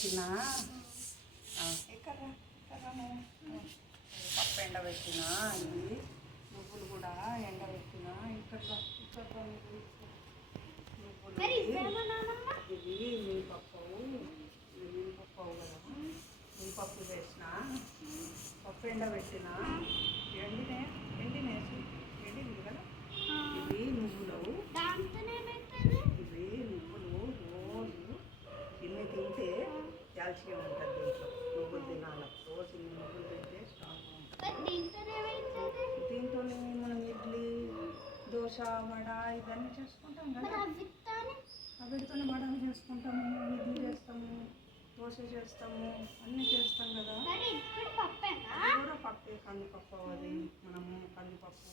ఎండబెట్టిన పప్పు ఎండబెట్టిన ఇది నువ్వులు కూడా ఎండబెట్టిన ఇక్కడ నువ్వులు ఇది మినపప్పు కదా మినపప్పు వేసిన పప్పు ఎండబెట్టిన ఎండింది కదా ఇవి నువ్వులు ఇవి నువ్వులు రోజు ఇన్ని తింటే కాల్షియం ఉంటుంది దీంట్లో నువ్వులు తినాలి రోజు ఇన్ని నువ్వులు తింటే స్ట్రాంగ్ ఉంటుంది దీంట్లోనే మనం ఇడ్లీ దోశ వడ ఇవన్నీ చేసుకుంటాం కదా వీటితోనే వడలు చేసుకుంటాము ఇడ్లీ చేస్తాము దోశ చేస్తాము అన్నీ చేస్తాం కదా కూడా పప్పే కందిపప్పు అది మనము కందిపప్పు